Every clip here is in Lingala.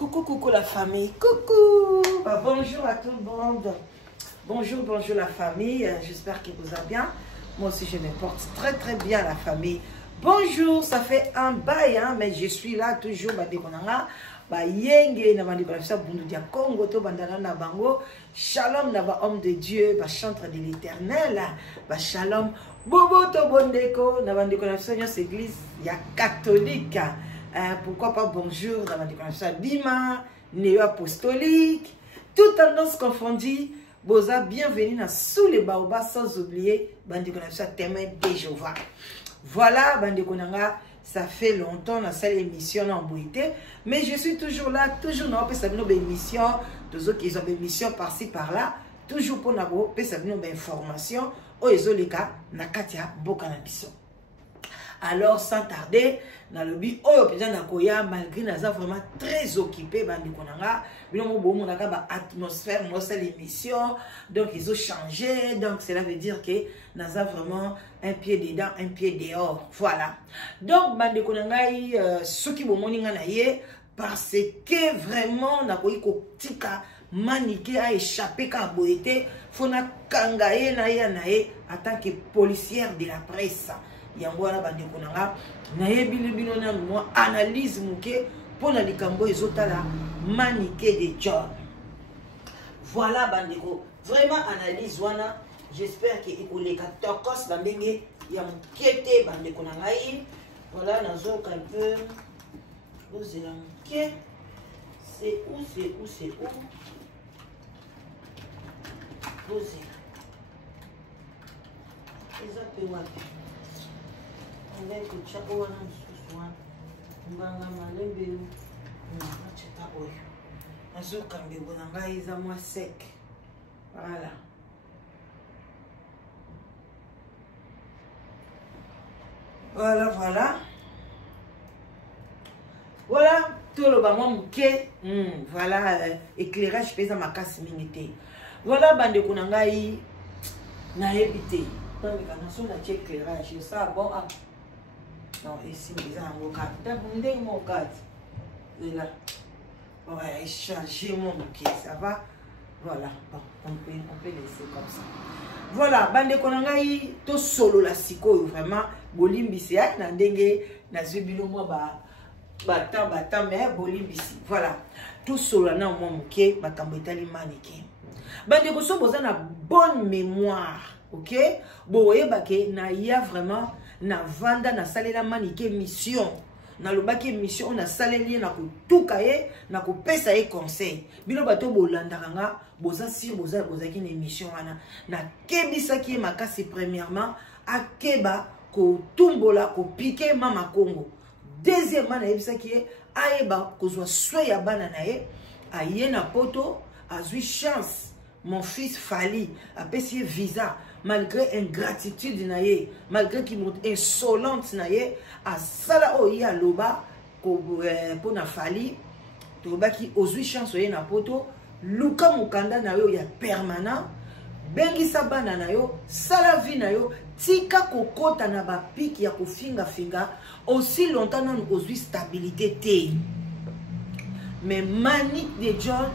Coucou, coucou la famille. Coucou. Bonjour à tout le monde. Bonjour, bonjour la famille. J'espère que vous allez bien. Moi aussi, je me porte très, très bien la famille. Bonjour, ça fait un bail, hein, mais je suis là toujours. Shalom, homme de Dieu, chantre de l'éternel. Shalom, Bobo Tobondeko, église, il y a catholique. Pourquoi pas bonjour dans la déclaration Dima, néo-apostolique, toute tendance confondue. Boza, bienvenue dans sous les baobas, sans oublier bande connexion témoin de Jéhovah. Voilà, bande konanga, ça fait longtemps dans cette émission en beauté, mais je suis toujours là, toujours dans nos émissions, tous ceux qui ont des émissions par-ci par-là, toujours pour nous des informations, aux ezoleka na katia bokanabiso. Alors, sans tarder, dans le but, malgré naza vraiment très occupé, atmosphère, l'émission, donc ils ont changé, donc cela veut dire que naza vraiment un pied dedans, un pied dehors, voilà. Donc, ceux qui vont parce que vraiment, na tika maniqué a échappé à boité, faut na kangaye en tant que policière de la presse. Yangwana bandeko nanga na yebilibino na moi analyse muke pour na likambo ezotala maniqué de John. Voilà bandeko, vraiment analyse wana, j'espère que ekoleka tokos na ndenge ya mukete bandeko nanga yi. Voilà nazo un peu vous la muke, c'est où posez les appels wapi avec le chapeau wana mususu wana mbanga malembe nacheta oyo nazokambebo na ngai eza mwa sec. Voilà, voilà tout le bama muke. Voilà, éclairage pesa makasi mingi te. Voilà bandeko na ngai na ebité donc quand on a check éclairage ça bon. Non, ici, ils ont un carte. D'abonder mon carte. Et là. Ouais, changer mon bouquet, ça va. Voilà, bon, on peut laisser comme ça. Voilà, bande konangai, to solo la siko, vraiment, bolimbisi, na ndenge, na zubilo mo bata, mais bolimbisi. Voilà, tout solo na mon bouquet, bakambo itali manike. Bande koso boza na bonne mémoire, ok? Bo yebake na ya vraiment. Na vanda na salela manike mission na lobaki mission on a saleli na kutuka ye na kopesa ye conseil bino bato bolandanga boza si boza ki na mission wana na kebisa ki makasi. Premièrement akeba ko tumbola ko piquer mama Congo. Deuxièmement na yebisa ki aeba kozwa soin ya bana na ye aye na poto azui chance mon fils Fali apesi visa. Malgré ingratitude naye, malgré qu'il monte insolente naye, à sala oya loba pour na Fali, toba ki ozui chance oye na poto, luka mukanda na yo ya permanent, bengi sabana na yo, sala vi na yo, tika kokota na ba piki ya kofinga finga, aussi longtemps non ozui stabilité te. Mais Manique de John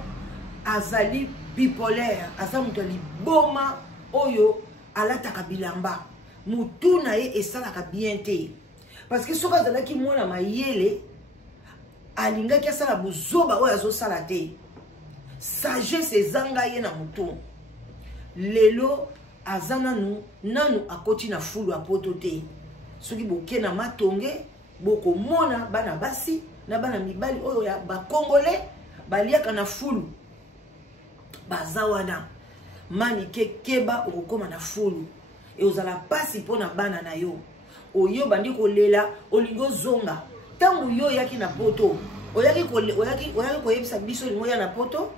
azali bipolaire, azamutali boma oyo alataka bilamba mutu na ye esalaka bien te parce que soka azalaki mwana mayele alingaki asala buzoba oyo azosala te sagesse ezanga ye na mutu lelo aza nanu akoti na fulu ya poto te soki boke na matonge bokomona bana basi na bana mibali oyo ya bakongole baliaka na fulu baza wana manike keba okoma na fulu e ozala pasi pona bana na yo oyo bandi kolela olingo zonga tangu yo yaki na poto oyaki koyebisa biso lingo ya na poto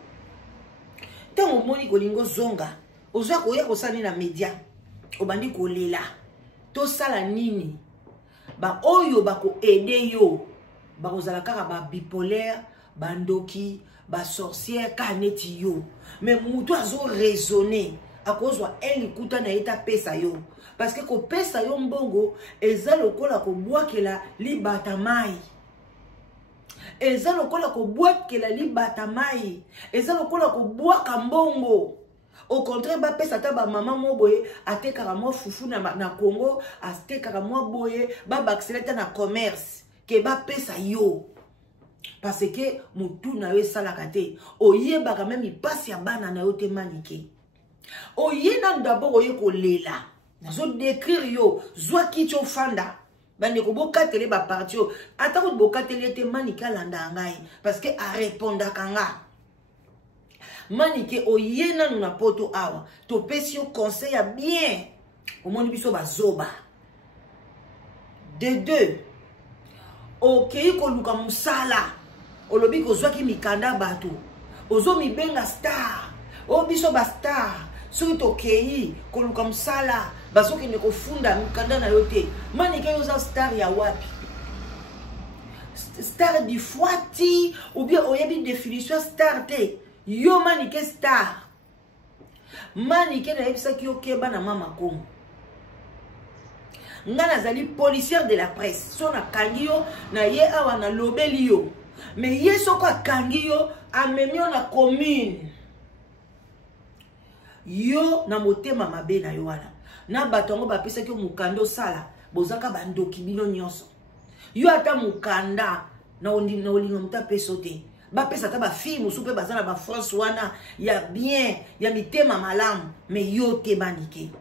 tangu moni kolingo zonga ozwa koya kosani na media obandi kolela to sala nini ba oyo bako aider yo ba kozala kaka ba bipolaire bandoki ba sorcière kaneti yo mais mutu azo raisonner à cause wa elikuta na eta pesa yo parce que ko pesa yo mbongo eza lokola ko bwakela libata mai eza lokola ko bwakela libata mai, eza lokola ko bwaka mbongo. Au contraire, ba pesa ta ba maman mo boye, atekaka mo fufu na Congo, atekaka mo boye, ba baxeleta na commerce, ke ba pesa yo. Parce que mutu na yo salaka te, oyebaka même ipasi ya bana na yo te manike. Oyena d'abord oye ko lela. Nazo décrire yo, zwa kicho fanda. Bande ko bokatele ba parti yo, ata ko bokatele te manika landa ngai parce que a répondre kanga. Manike oyena na poto awa to pesi yo conseil ya bien au monde biso bazoba de deux okei ko luka musala olobi ko zwaki mikanda bato ozo mi benga star o biso ba star soki to kei ko luka musala bazoki ne ko funda mikanda na yote manike yo za star ya wapi star di fwati ou bien oyebi définition star te. Yo manike star. Manike na yebisa ki yo keba na mama komo. Nga nazali policière de la presse. So na kangi yo na ye awa na lobeli yo. Mais ye soko kangi yo amemi yo na commune. Yo na motema mabe na yo wana. Na batongo bapesa ki yo mukando sala. Bozaka bandoki bino nyonso. Yo ata mukanda na olingo mta peso te. Ba pesa ta ba fille musu pe bazana ba France wana ya bien ya mitema malamu mais yo te banike.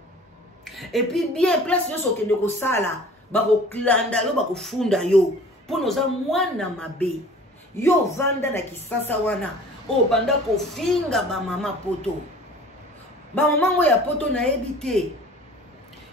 Et puis bien place yo sokende ko sala ba ko klanda yo ba ko funda yo pour noza mwana mabe yo vanda na kisasa wana o banda ko finga ba mama poto ba mama ngo ya poto na ebite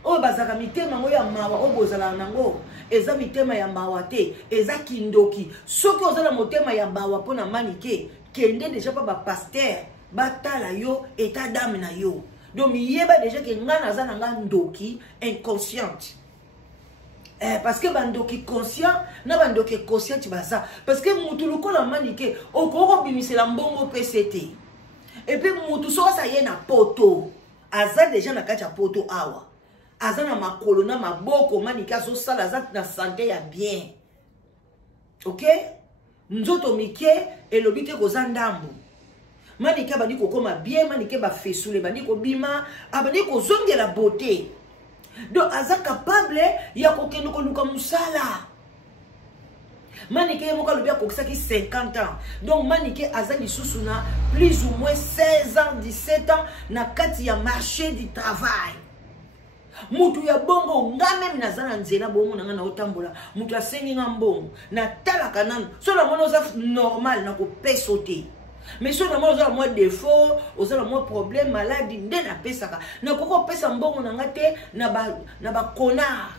o bazaka mitema ngo ya mawa o bozala nango eza mitema ya mawa te eza kindoki soki ozala motema ya mawa pona manike kende déjà pa ba pasteur batala yo état d'âme na yo donc yeba déjà que ngana za nga ndoki inconsciente parce que bandoki conscient na bandoki consciente baza parce que mutu lokola manike okoko bimisela mbongo PCT et puis mutu so sa ye na poto aza déjà na kati ya poto awa azana makolo na maboko manika so sala za na santé ya bien. OK? Nzoto mike elobite ko zandambu. Manika bandi ko koma bien, manike ba fesule bandi ko bima, abandi ko zongela beauté. Donc aza capable ya ko kendo ko luka musala. Manike moka lobia ko kisaki 50 ans. Donc manike aza lisusu na plus ou moins 16 ans, 17 ans na kati ya marché du travail. Mutu ya bongo ngame minazana nzela bongo nanga na otambola mutu asengi nga mbongo na tala kanana so na mona oza normal na ko pesote mais so na mona oza mo défaut oza na mo problème maladie nde na pesaka na koko pesa mbongo nanga te na ba kona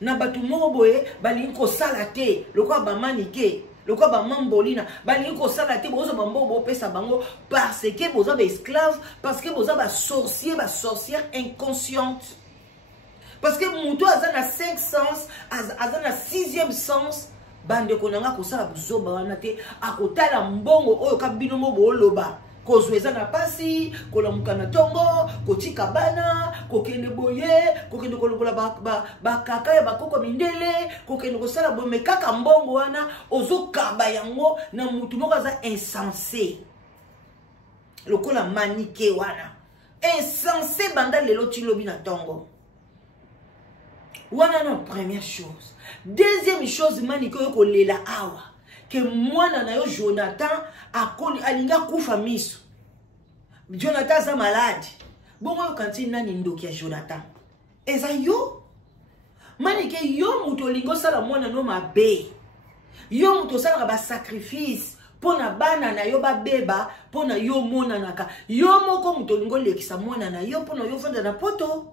na batu moko boye balingi ko sala te lokwa ba manike lokwa ba mambolina balingi ko sala te bozo ba mbongo bo pesa bango parce que boza ba esclave parce que boza ba sorcière inconsciente. Parce que muto azana 5 sens, azana 6e sens, bande konanga kosala buzoba wana te akotala mbongo oyo kabino mo boloba kozweza na pasi kolamuka na tongo kotika bana kokende boye kokende kolobola ba kaka ya bakoko mindele kokende kosala bombe kaka mbongo wana ozokaba yango na mutu moko aza insensé lokola manike wana insensé banda lelo tilobi na tongo. Wana non, première chose. Deuxième chose, maniko yoko lela awa. Que mwana na yo Jonathan akoli alinga kufa miso. Jonathan za malade. Bongo yo kanti nani ndoki ya Jonathan. Eza yo. Manike yo muto lingo sala mwana no mabe. Yo muto sala ba sacrifice. Pona bana na yo ba beba. Pona yo mona naka. Yo moko muto lingo lekisa mwana na yo. Pona yo fanda na poto.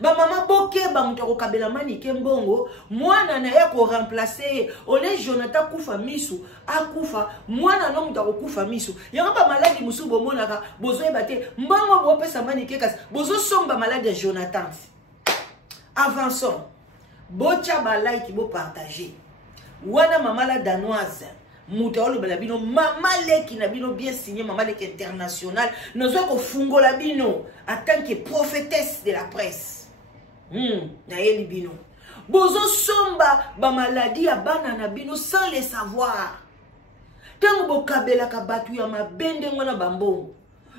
Ba mama boke ba muto kabela manike mbongo mwana na ya ko remplacer ole Jonathan kufa misu akufa mwana no muto kufa misu yanga ba maladi musu bomonaka bozo ebate mbongo bo pesa manike kasi bozo somba maladi ya Jonathan. Avançons bocha ba like bo partager wana mama la danoise muto olobela bino mama leki na bino bien signé mama leki international nozo ko fungola bino en tant que prophétesse de la presse na yeli bino Bozo somba ba maladie ya bana na bino sans le savoir. Tango bokabela ka batu ya mabende ngwana bambongo.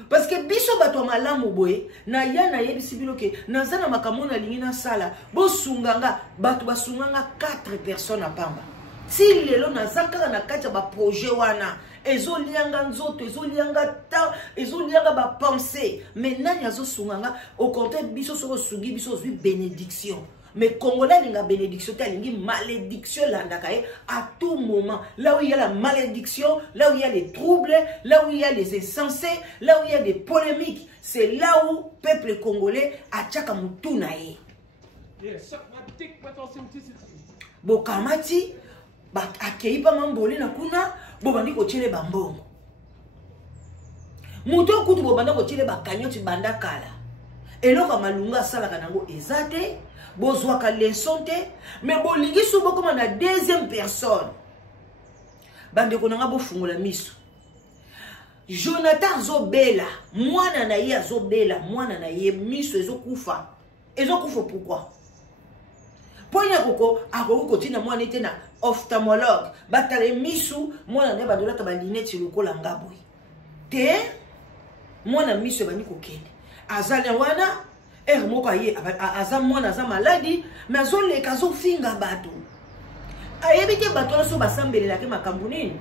Parce que biso bato malamu boye na ya na yebisi biloke nazana makamona lingina sala bo sunganga batu basunganga 4 personnes apamba. Si lelo nazaka na kati ba projet wana ezo lianga nzoto ezo lianga ta ezo lianga ba penser mais nani azo sunganga au contraire biso soko sungi biso zui bénédiction. Mais Congolais n'inga bénédiction, t'as malédiction landakaye à tout moment. Là où il y a la malédiction, là où il y a les troubles, là où il y a les insensés, là où il y a des polémiques, c'est là où le peuple congolais a tchaka mutunaye. Bokamati, akei pa mambole na kuna, bobandi ko tchele bambongo. Muto kutu bobanda ko tchele bakanyoti banda kala. Eloko malunga sala kanango ezate. Bozwa ka leçon te mais bolingi subo comme na deuxième personne bande konanga bo fungola miso Jonathan Zobela mwana na ye azobela mwana na ye miso ezokufa pourquoi ponya koko akoko tina mwana ete na ophtalmologue batale miso mwana ne badola ta ba lunette lokola ngabo te mwana miso bani kokende azali wana moko aye aza mwana aza maladi mais azoleka azofinga bato ayebi te bato nyonso basambelelaki makambo nini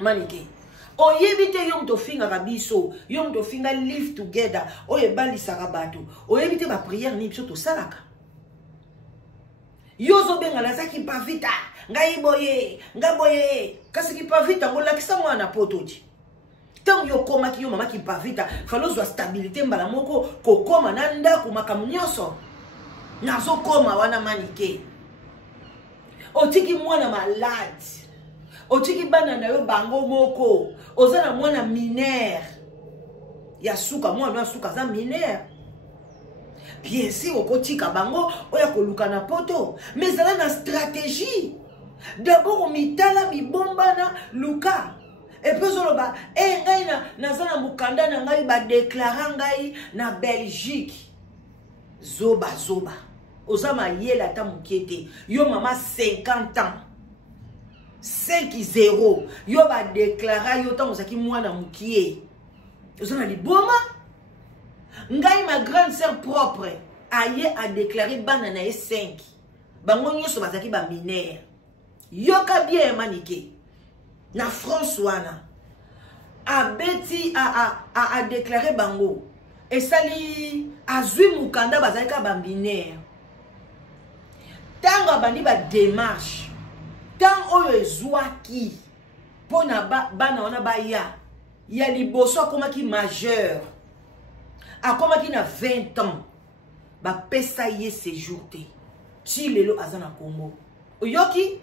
manike oyebi te yo moto ofingaka biso yo moto ofinga live together oyo ebalisaka bato oyebi te bapriere nini biso tosalaka yo ozobenga nazaki pavita ngai boye nga boye kasi kipavita ngolakisa mwana poto ti tant yo koma ki yo mama ki pavita falo zo stabilité mbala moko kokoma na ndako makamu nyonso nazo koma wana manike otiki mwana malade otiki bana na yo bango moko ozana mwana mineur ya suka mwana ya suka za mineur bien sûr okotika bango oya koluka na poto mais zala na stratégie d'abord mitala mibombana luka. Et puis zoloba ngai nazana mukanda na ngai ba déclarer ngai na Belgique zoba ozama yela ta mukete yo mama 50 ans 5-0 yo ba déclarer yo ta mosaki mwana mukie ozana liboma ngai ma grande sœur propre aye a déclarer bana na 5 bango nyoso bazaki ba mineur yo ka bien manike na France wana abeti a déclaré bango et sali azui mukanda bazalika ba mineur tanga bandi ba démarche tang oyo ezwaki pona bana wana ba ya liboso akomaki majeur akomaki na 20 ans ba pesa ye séjour te si lelo azana Congo oyoki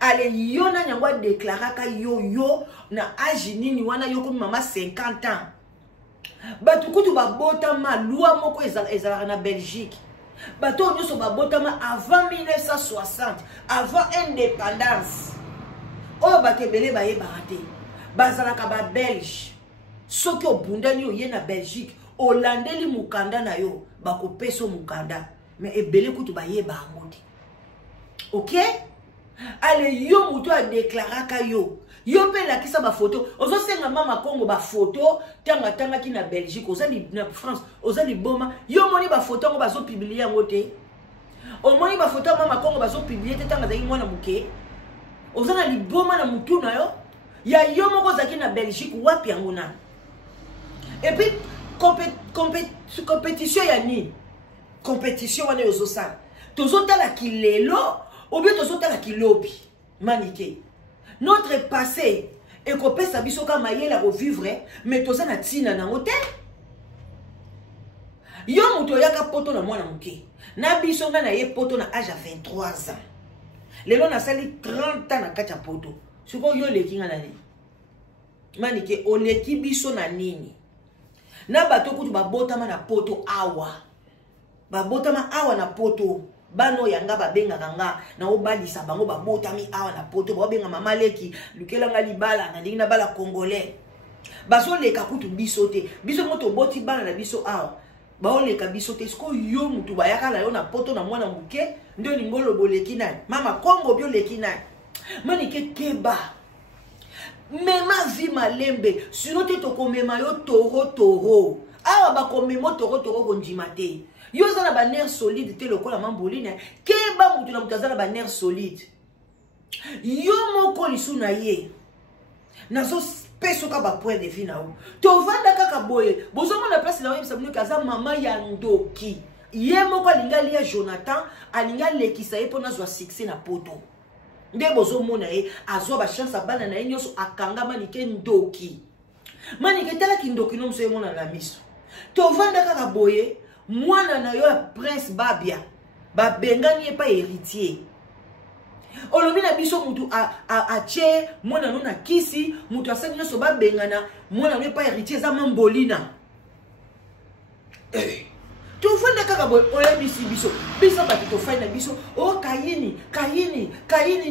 ale yo na nyangwa deklaraka yo na âge nini wana yo comme mama 50 ans batu kutu babotama loi moko ezalaka na Belgique bato nyonso babotama avant 1960 avant indépendance oyo batebele bayebaka te bazalaka ba Belge soki obundani oye na Belgique olandeli mukanda na yo bakopesa mukanda mais ebele kutu bayeba yango te ok. Ale yo muto a déclaraka yo pe la kisa ba photo ozo senga mama Congo ba photo tanga ki na Belgique ozali na France ozali boma yo moni ba photo ngo bazo publier yango te o moni ba photo mama Congo bazo publier te tanga za mwana muke ozana liboma na mutu na yo ya yo moko zaki na Belgique wapi yango na et puis compétition ya ni compétition wana ozo sa tozo tala kilelo ou bien tozotala kilobi manike notre passé et kopesa biso ka mayela revivre mais tozana tina na hotel yo muto yaka poto na mwana muke na biso nga na ye poto na âge à 23 ans lelo na sali 30 ans na kacha poto siko yo leki nga na ni manike oleki biso na nini na bato kutu babotama na poto awa na poto bano yanga babenga kanga na obalisa bango babotami awa na poto babenga mama leki lukela nga libala na ndinga bala congolais baso leka kutu biso te biso moto boti bana na biso awa ba oleka biso te sko yo mutu bayaka la yo na poto na mwana muke ndo lingolo boleki nani mama Kongo bio leki nani manike keba mema vi malembe sinon te tokomema yo toro awa bakomemo toro kondima te yo za na ba nerf solide te lokola mambolina keba mutu na mutu aza na ba nerf solide yo moko lisu na ye nazo pesoka ba point de vue na o tovanda kaka boye bozomona place na yebisa bino kaza mama ya ndoki ye moko alinga lia Jonathan alinga lekisa ye pona zwa succès na poto nde bozomona ye azwa ba chance abana na ye nyonso akanga manike ndoki manike tala ki ndoki no mso ye mona na miso tovanda kaka boye mwana na yo ya prince babia babengani ye pa héritier olobi na biso mutu ache mwana no na kisi mutu asani nyonso babengana mwana no pa héritier za mambolina tofanda kaka boye oyebisi biso bati tofanda biso o kayini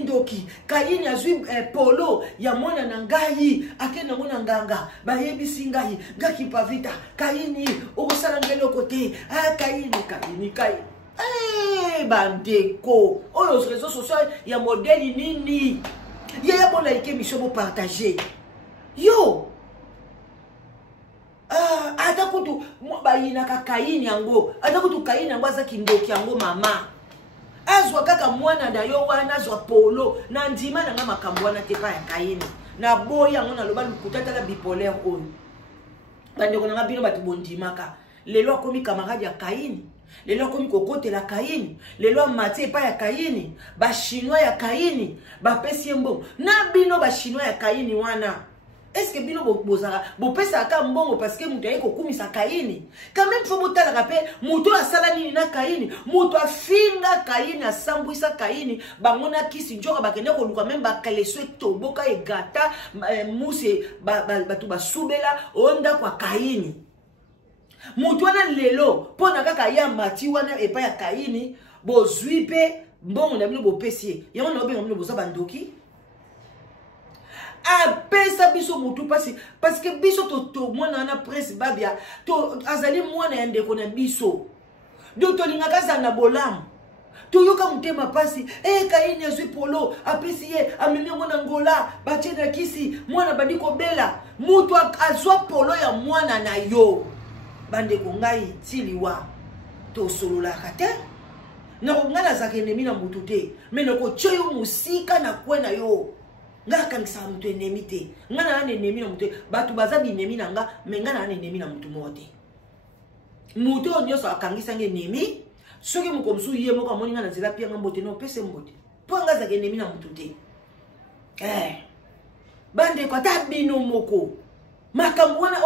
ndoki kayini azwi polo ya mwana na ngai akenda ngo na nganga bayebisi ngai ngaki pavita kayini okosala ngelo kote kayini bandeko oyo réseaux sociaux ya modèle nini yaya bona ike mission bo partager yo ata kutu bayina ka kayini yango ata kutu kayini yango aza kindoki yango mama azwa kaka mwana da yo wana azwa polo na ndima na nga makambo wana te pa ya kayini na boya yango na loba lukuta tala bipolaire oyo bandeko na nga bino batu bondimaka lelo akomi camarade ya kayini lelo akomi kokotela kayini lelo amati epa ya kayini bachinois ya kayini bapesi ye mbongo na bino bachinois ya kayini wana est-ce que bino bozala bopesa ka mbongo parce que mutu aye kokumisa kayini quand même faut botalaka pe mutu asala nini na kayini mutu afinga kayini asambwisa kayini bango na kisi njoka bakende koluka même bakaleswe toboka egata muse batu basubela onda kwa kayini mutu wana lelo pona kaka ya mati wana epa ya kayini bozwi pe mbongo na bino bopesi yango na obenga bino boza bandoki apesa biso mutu parce que biso to mwana na prince babia to azali mwana ya ndeko na biso do tolingaka za na bolamu toyoka mutema pasi kayini azwi polo apesi ye amemi yango na ngola batie na kisi mwana bandi kobela mutu azwa polo ya mwana na yo bandeko ngai tiliwa tosololaka te nakonga nazaka enemi na mutu te me nakotye yo musika na kwe na yo nga kanisaka mutu enemi te nga na enemi na mutu batu baza binemi na nga me nga na enemi na mutu moko te mutu oyo nyonso akangisanga enemi soki mokomosu ye moko amoni nga na nzela pia nga mbote no opese mbote mpo nga azaka enemi na mutu te bandeko ata bino moko makambo wana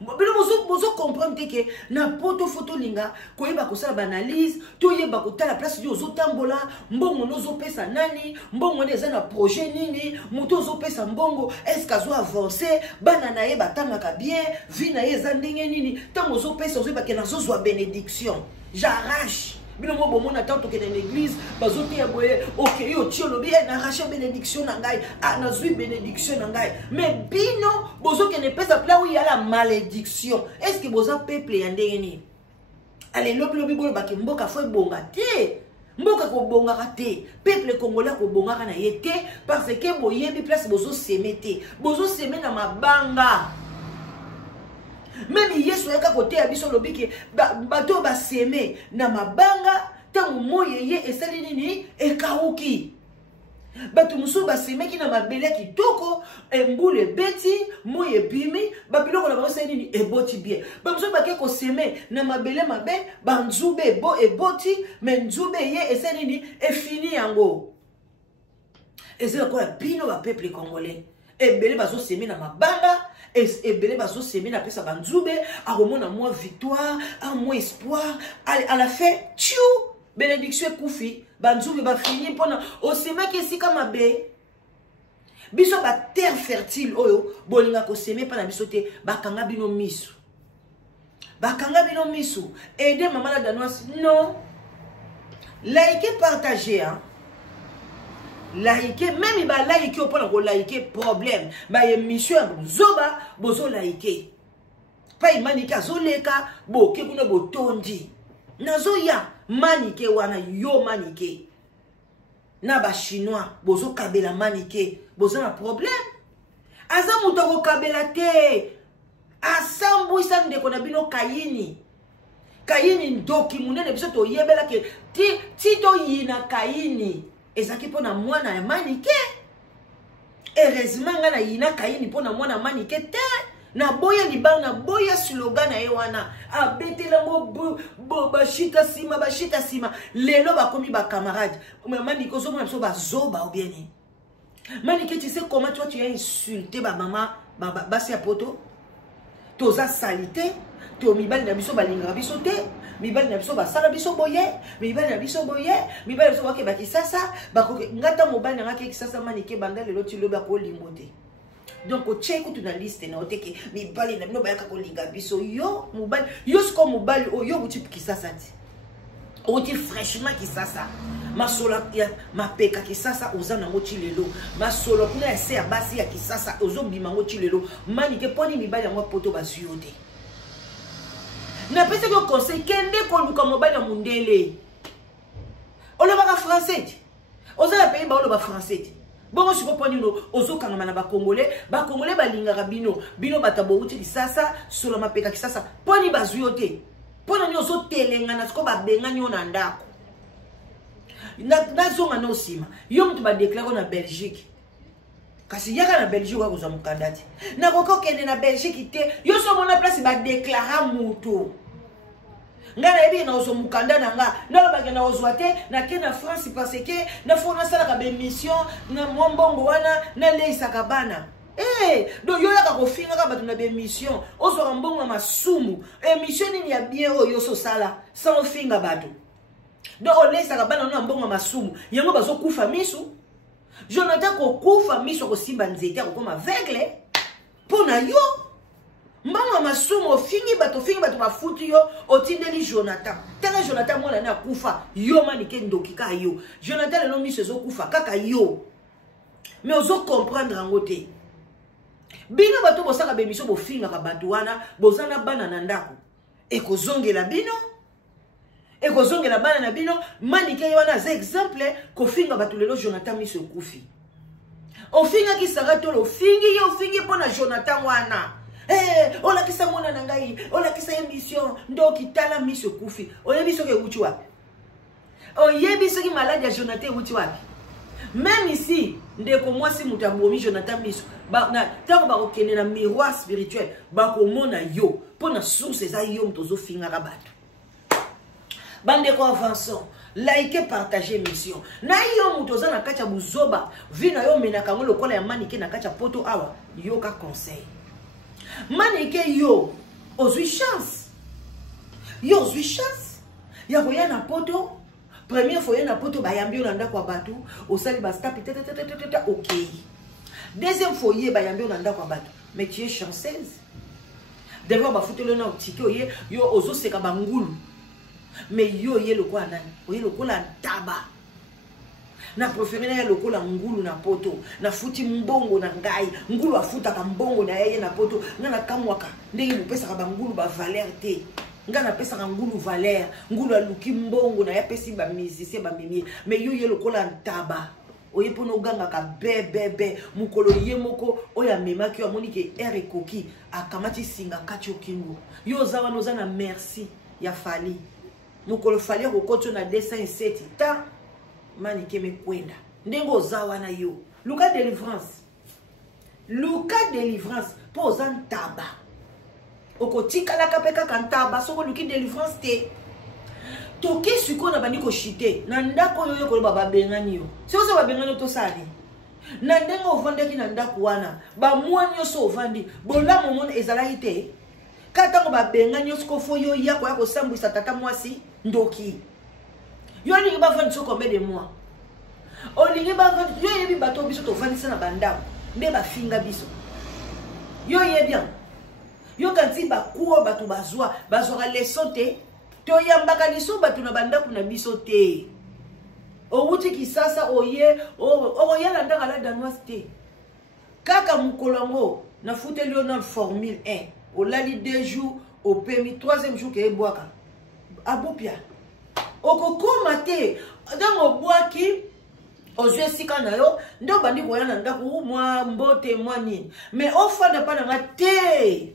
bino bozo comprendre ke na poto foto linga koyeba kosala banalise toyeba kotala place yo ozotambola mbongo nozopesa nani mbongo eza na projet nini mutu ozopesa mbongo est-ce azo avancer bana na ye batangaka bien vie na ye eza ndenge nini ntango ozopesa ozoyeba ke nazozwa bénédiction j'arrache bino mo bomona tanto ke na l'église bazoteya boye ok yo tiolo bien n'arrache bénédiction na ngai nazwi bénédiction na ngai mais bino bozo ke ne pesa pla où il y a la malédiction est-ce que boza peuple ya ndenge ni allez lobi bolo baki mboka fo bonga te mboka ko bonga te peuple congolais ko bonga na yete parce que boyebi place bozo semete bozo seme na mabanga. Même Yesu yaka kote ya biso lobiki bato baseme na mabanga tangu moye ye esali nini ekauki bato musu baseme ki na mabele kitoko embule beti moye bimi babiloko na basali nini eboti bien ba musu bake ko seme na mabele mabe banzube bo eboti menzube ye esali nini efini yango ezela ko bino ba peuple congolais ebele bazo seme na mabanga ebele bazo seme na pesa banzube akomona moi victoire a moi espoir à la fin tchou bénédiction koufi banzube ba fini pona o seme ke sika mabe biso ba terre fertile oyo bolinga ko seme pa na biso te bakanga bino misu aider maman la danoise non liker partager hein. Laïke, même il va laïke au point de laïke problème. Bah, émission, zoba, bozo laïke. Pas imani ka zoleka, bo, ke kuna bo tondi. Nazo ya, manike wana yo manike na ba chinois bozo kabela manike bozo na problème aza muto ko kabela te asambu isa ndeko na bino kayini ndoki munene biso to yebela ke ti to yina kayini ezaki pona mwana ya manike heureusement nga na yina kayini pona mwana manike te na boya libanga na boya slogan na ye wana abetela ngo bashita sima lelo bakomi ba camarade manike ozomona biso bazoba ou bien manike tu sais comment toi tu as insulté ba maman basi ya poto toza salite to mibali na biso balinga biso te mibali na biso basala biso boye mibali na biso wake bakisasa bakoke ngata mobali na ngaki kisasa manike banda lelo ti loba ko limbo te donc oche ko tuna liste na oteke mibali na bino bayaka ko linga biso yo mobali yo sko mobali oyo buti kisasa ti oti fraîchement kisasa masolo ya mapeka kisasa ozana ngoti lelo masolo kuna ese ya basi ya kisasa ozobima ngoti lelo manike poni mibali yango poto basuyo te na pese ko conseil kende ko luka mobali ya mundele olobaka français ozala pays ba oloba français bongo siko poni no ozokanga na ba congolais balingaka bino batabo uti kisasa solo mapeka kisasa poni bazuyo te pona nyo zotelenga na siko babenga nyo na ndako na zonga no sima yo mtu ba déclarer na Belgique kasi yaka na Belgique wa kuza mukandati na koko kende na Belgique te yo so mona place ba déclarer mutu ngana ebi na ozo mukanda na nga na ba na ozwa te na ke na France parce que na fona sala ka be mission na mombongo wana na leisa kabana donc yo yaka ko finga ka batu na be mission ozo mbongo masumu mission ni ya bien yo so sala sans finga batu donc on leisa kabana na mbongo masumu yango bazo kufa misu Jonathan ko kufa miso ko simba nzete ko koma aveugle pona yo mbanga masumo fingi bato bafuti yo otindeli Jonathan tanga Jonathan mwana na kufa yo manike ndoki ka yo Jonathan le miso zo kufa kaka yo mais ozo comprendre ngote bino bato bosaka be miso bo finga ka bato wana bozana bana na ndako ekozongela bino ekozongela bana na bino manike yo wana za exemple ko finga bato lelo Jonathan miso kufi ofinga ki sagatolo fingi pona Jonathan wana ola kisa mona na ngai ola kisa émission ndoki tala miso kufi oyebi soke uchi wapi oyebi soki malade ya Jonathan uchi wapi même ici ndeko mwasi mutambomi Jonathan miso ba na tango ba okene na miroir spirituel ba ko mona yo pona source za yo mtozo finga ka bato bande ko avançons like partager mission na yo mutoza na kacha buzoba vina yo menaka ngolo kola ya manike na kacha poto awa yo ka conseil manike yo ozwi chance ya koya na poto première fois na poto bayambi olanda kwa batu osali ba stop OK deuxième fois bayambi olanda kwa batu mais tu es chanceuse d'abord ba futelo na otiki oye yo ozo seka bangulu mais yo ye lokola nani oye lokola taba na préféré na lokola ngulu na poto na futi mbongo na ngai ngulu afuta ka mbongo na yeye na poto ngana kamwaka ndenge mupesa ka bangulu ba valeur te ngana pesa ka ngulu valeur ngulu aluki mbongo na ya pesi ba musicien ba mimi mais yo ye lokola taba oye pono ganga ka bebe mukolo ye moko oya memaki yo amoni ke ere koki akamati singa kati okingo yo zawa noza na merci ya fali mukolo fali ko koto na 207 ta manike me kwenda ndengo zawa na yo luka délivrance poza ntaba okotika la kapeka kantaba soko luki délivrance te toki siko na bandi ko shite na ndako yo ko baba bengani yo si ozo babengani to sali na ndengo ovandaki na ndako wana ba mwani yo so ovandi bola momona ezalaki te kata ngo babengani yo siko fo yo yako yako sambwisa tata mwasi ndoki yo ni ba vandi soko combien de mois olingi ba vandi yo yebi bato biso to vandi sana bandako nde ba finga biso yo yebia yo kanti ba kuo bato bazwa leçon te to yambaka liso bato na bandako na biso te o wuti kisasa oye o yala ndaka la danoise te kaka mukolongo na fute Lionel formule 1 o lali 2 jours au permis 3e jour ke boaka abopia okokoma te ntango obwaki ozwi esika na yo nde obandi koya na ndako mwa mbote mwa nini mais ofanda mpa nanga te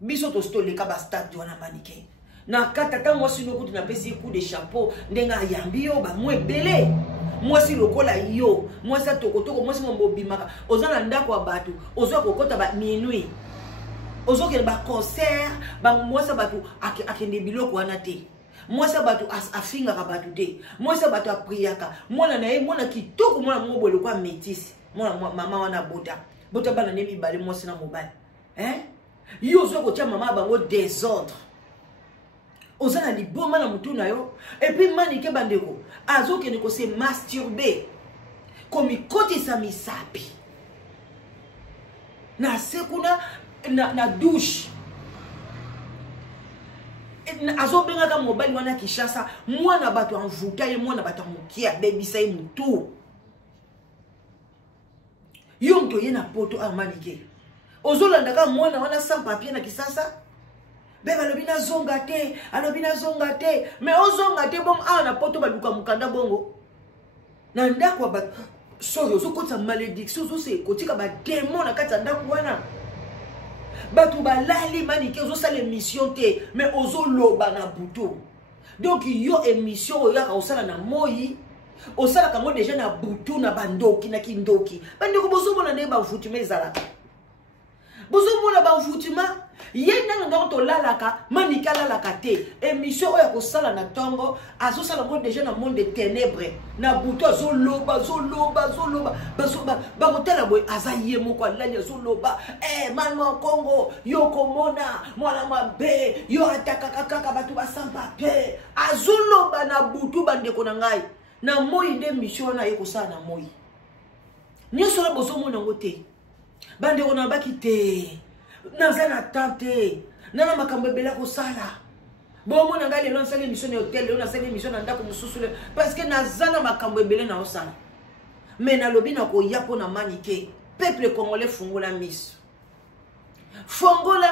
biso tosi toleka bastade wana manike na kata ta mwasi nokuti napesi coup de chapeau ndenge ayambi yo bamwa ebele mwasi lokola yo mwasi atokotoko mwasi mobimaka oza na ndako ya bato ozwa kokota ba minuit ozokende baconcert mwasi bato akende biloko wana te mwasi bato afingaka bato te mwasi bato apriaka mwana na ye mwana kitoko mwana moko boye lokwa métis mwana mama wana bota bana ne mibale mwasi na mobali yo ozwa kotia mama bango désordre oza na liboma na mutu na yo epuis manike bandeko azokende kose masturbe komikotisa misapi na se kuna na douche azobengaka mobali wana Kishasa mwana bato anvuta ye mwana bato amokia bebisa ye mutu yo mto ye na poto amanike ozolandaka mwana wana sans papier na Kisasa beba lobina zonga te mais ozonga te bon na poto baluka mukanda bongo na ndako ba sori ozokotsa malédiction ozose kotika ba démon na kati ya ndako wana bato balali manike ozosala émission te mais ozoloba na butu donc yo émission oyaka osala na moi osalaka ngo déjà na butu na bandoki na kindoki bandeko bozomona nde bavutuma ezalaka bozomona bavutuma ye nanga ndako tolalaka manike alalaka te émission oyo akosala na ntongo azosala ngo déjà na monde de ténèbres na butu azoloba bakotala boye aza ye moko alali azoloba mano Kongo yo komona mwana mabe yo atakaka kaka bato sans papier azoloba na butu bandeko na ngai na moi nde mission na ye kosala na moi nyonso na bozomona ngo te bandeko na baki te naza na tante nana makambo ebele kosala bomona ngai lelo nasala émission na hotel lelo nasala émission na ndako mosusu le parce que naza na makambo ebele na osala mais nalobi na koya mpo na manike peuple congolais fungola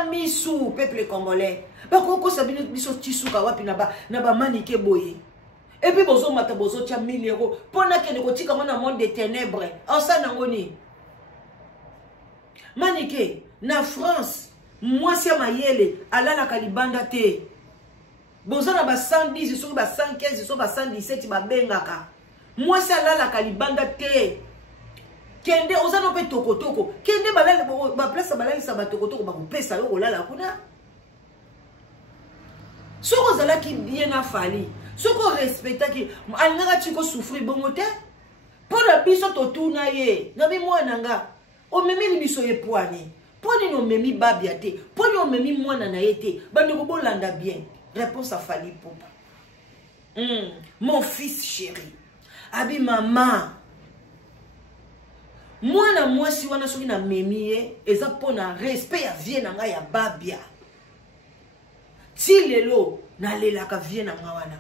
misu peuple congolais bakokosa biso tisuka wapi na bamanike boye epuis bozomata bozotia 1000 euros mpo nakende kotika ngo na monde de ténèbres osala nango nini manike na France mwasi ya mayele alalaka libanda te boza na ba 110 soki ba 115 soki ba 117 babengaka mwasi alalaka libanda te kende oza no pe tokotoko kende balala ba place balalisa ba tokotoko bakopesa yo kolala kuna soko zalaki bien afali soko respectaki alingaka tiko souffrir bongo te pona biso totuna ye ngabi mwana nga omemi biso ye poani poni no memi babia te poni o memi mwana na ye te bandeko bolanda bien réponse à Fally Ipupa mon fils chéri abi mama mwana mwasi wana soki na memi ye eza pona respect ya vie na ngai ya babia ti lelo nalelaka vie na nga wana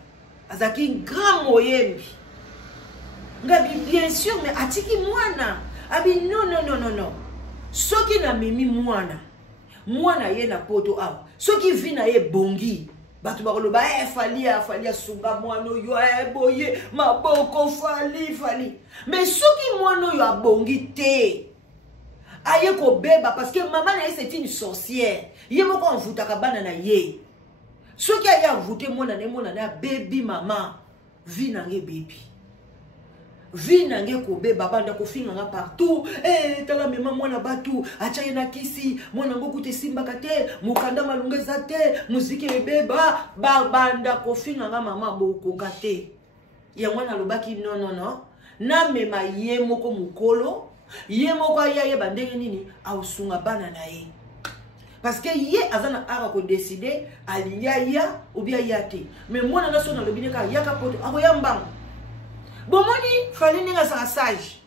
azaki grand moyembi ngabi bien sûr mais atiki mwana abi non soki na memi mwana ye na poto awa soki vi na ye bongi bato bakoloba Fally asunga mwana oyo boye maboko Fally mais soki mwana oyo abongi te aye kobeba parce que maman na ye c'est une sorcière ye moko anvutaka bana na ye soki aye avute mwana na baby mama vi na nge baby vi nange kobeba banda kofinganga partout tala mema mwana batu achaye na kisi mwana ngo kute simbaka te mukanda malungeza te muziki ebeba banda kofinganga mama bokoka te ya mwana lobaki non na mema ye moko mukolo ye moko ayaye bandenge nini ausunga bana na ye parce que ye azana ara ko décider aliya ou bien yate mais mwana na sona lobineka yaka poto akoyamba bomoni Fally ninga sa sage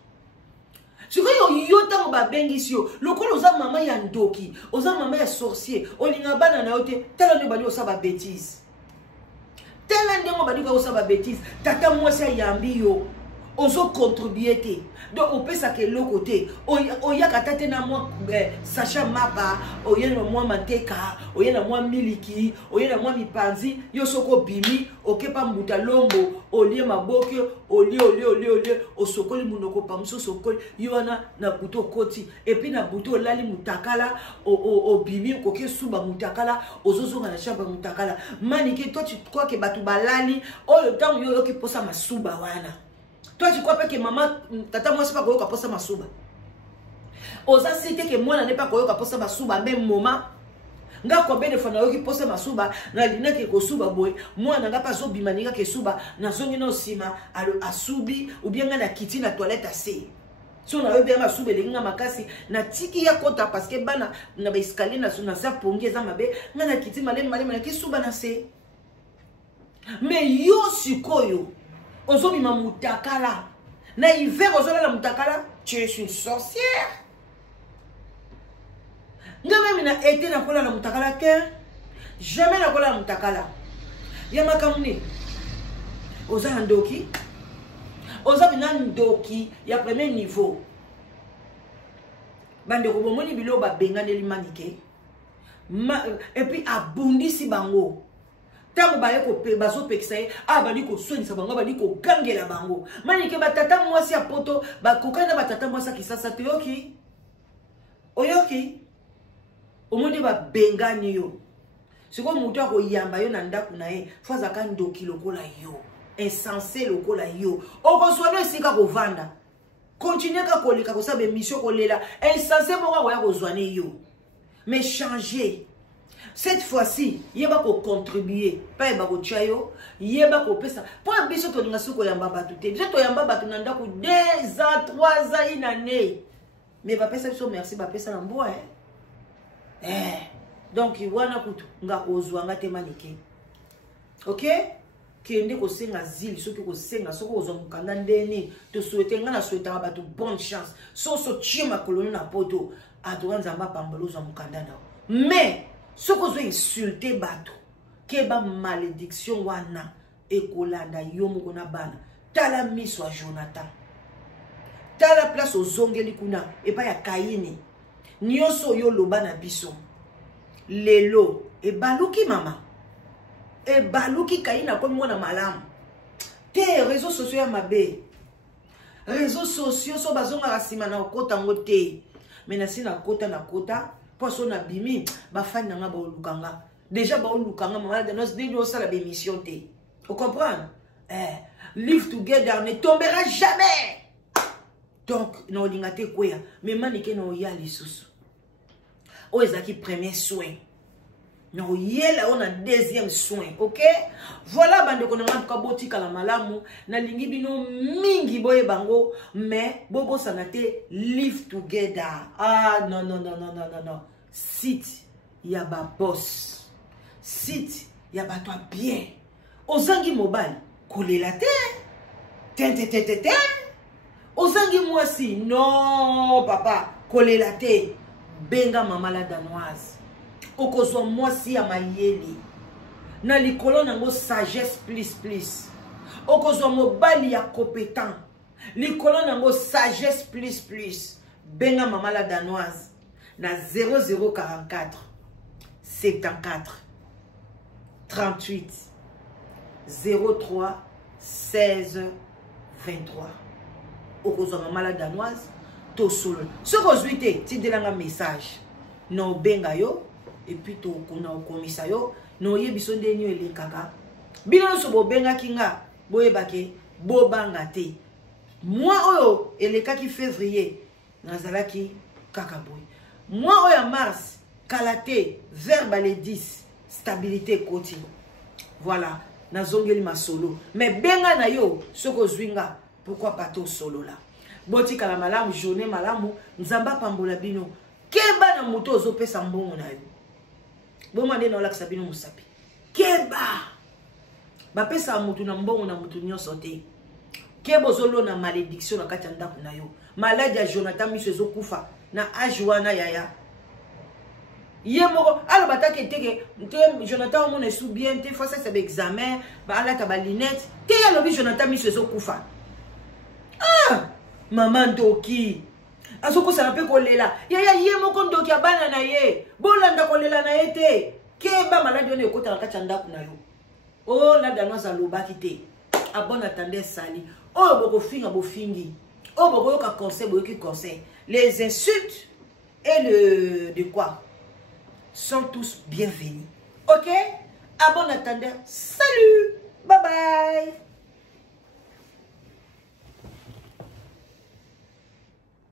sikoyo yo tango babengisi yo lokolo oza mama ya ndoki oza mama ya sorcier olinga bana na yo te tala nde bali osaba bêtise tala ndengo bali osaba bêtise tata mwasi ayambi yo ozo contribuer te. Donc on peut ça que l'autre côté. Oya katate na moi Sacha Maba, oya na moi Mateka, oya na moi Miliki, oya na moi Mipanzi, yo soko bimi, okepa mbuta lombo, olie maboke, olie osokoli munoko pamso sokoli, yo na buto koti, et puis na buto lali mutakala, o bimi koke suba mutakala, ozozo na chamba mutakala. Manike toi tu crois que batu balali, le temps yo ki posa masuba wana. Toi, tu crois pas que maman, tata, moi, c'est pas quoi pour ça ma souba. Osa cité que moi, n'est pas quoi pour ça ma souba, même moment. Nga combien de fois na yoki posa ma souba, na lina ke ko souba boy. Moi, na nga pas zo bimaninga ke souba, na zongi no sima, a soubi, ou bien nga na kiti na toilette assez. So na yo bien ma souba, linga makasi, na tiki ya kota, parce que bana, na ba escalier na sa pongi za mabe, nga na kiti malem, na ki souba na se. Mais yo sikoyo. Ozobi ma mutakala. Na hiver ozola la mutakala. Tu es une sorcière. Nga même na été na kola la mutakala ke. Jamais na kola la mutakala. Yama kamuni. Oza ndoki. Oza bina ndoki. Ya premier niveau. Bande ko bomoni bilo ba bengane li manike. Et puis abundi si bango. Tango baye ko pe baso peksaye bali ko soigner sa bango bali ko gangela bango manike batata mwasi ya poto bakokana batata mwasi kisasa toyoki oyoki omoni ba bengani yo siko mutu ko yamba yo na ndaku na ye faza ka ndoki lokola yo insensé lokola yo okozwana esika ko vanda continuer ka koleka ko sabe mission ko lela insensé moko ya ko zwane yo mais changer. Cette fois-ci, yeba ko contribuer, pas yeba ko chayo, yeba ko pesa. Pour un biso to nga suko yamba batu te. Biso to yamba batu nanda ko 2 ans, 3 ans une année. Mais va pesa biso merci ba pesa na mboa Donc wana kutu nga ozwa nga te manike. OK? Kende ko senga zili soki ko senga soko ozwa mukanda ndeni to souhaiter nga na souhaiter batu bonne chance. So chima koloni na poto adoran zamba pambolo zo mukanda na. Mais ce que vous insultez bateau, que ba malédiction wana ekolanda yomo kona bana. Tala miswa Jonathan. Tala place aux zongeli kuna et pas ya Kaini. Nyoso yo loba na biso. Lelo e baluki mama. E baluki Kaina comme mwana malamu. Te réseaux sociaux ya mabe. Réseaux sociaux so bazonga rasima na okota ngote. Menasi na kota poisson na bimi ba fan nga ba olukanga déjà ba olukanga mama de nos dédio ça la émission té vous comprenez live together ne tombera jamais donc no lingate koya mais manike no ya lisusu o ezaki premier soin no yela on a deuxième soin. OK, voilà bande ko na ka botika la malamu na lingi bino mingi boye bango mais bobo sanate live together. Non. Site yaba boss. Site yaba toi bien. Ozangi mobile kolela te. Ozangi mwasi non papa kolela te. Benga mama la danoise. Okozwa mwasi ya mayeli. Na likolo nango sagesse plus. Okozwa mobali ya compétent. Likolo nango sagesse plus. Benga mama la danoise. Na 0044 74 38 03 16 23. Okozwa mama la danoise. To solo. Ce que vous dites, tu dis un message. Non benga yo. Et puis to kona okomisa yo no yebiso ndenyo ele kaka bino so bobenga kinga boyebake bobanga te moi oyo ele kaki février nazalaki kaka boy moi oyo mars kalate verbe les 10 stabilité koti voilà nazongeli masolo mais benga na yo soko zwinga pourquoi pas to solo là boti kala malamu journée malamu nzamba pambola bino keba na moto ozopesa mbongo na yo. Boma de no la sabino musapi. Keba. Ba pesa mutu na mbongo na mutu nyonso te. Kebo zolo na malédiction na kati ndaku na yo. Maladi ya Jonathan miso ezokufa na ajwana yaya. Yemo alo batake teke Jonathan mon est bien te face à examen ba ala ta ba lunette te ya lobi Jonathan miso ezokufa. Maman Ndoki. Azoko ça peut kolela. Yaya ye moko Ndoki abana na ye. Bolanda kolela na ye te. Keba maladi on ekota na kati ndako na yo. Oh la danoise alobaki te. Abon attendait sali. Oh boko finga bo fingi. Oh boko yoka conseil boyoki conseil. Les insultes et le de quoi sont tous bienvenus. OK? Abon attendait. Salut. Bye bye.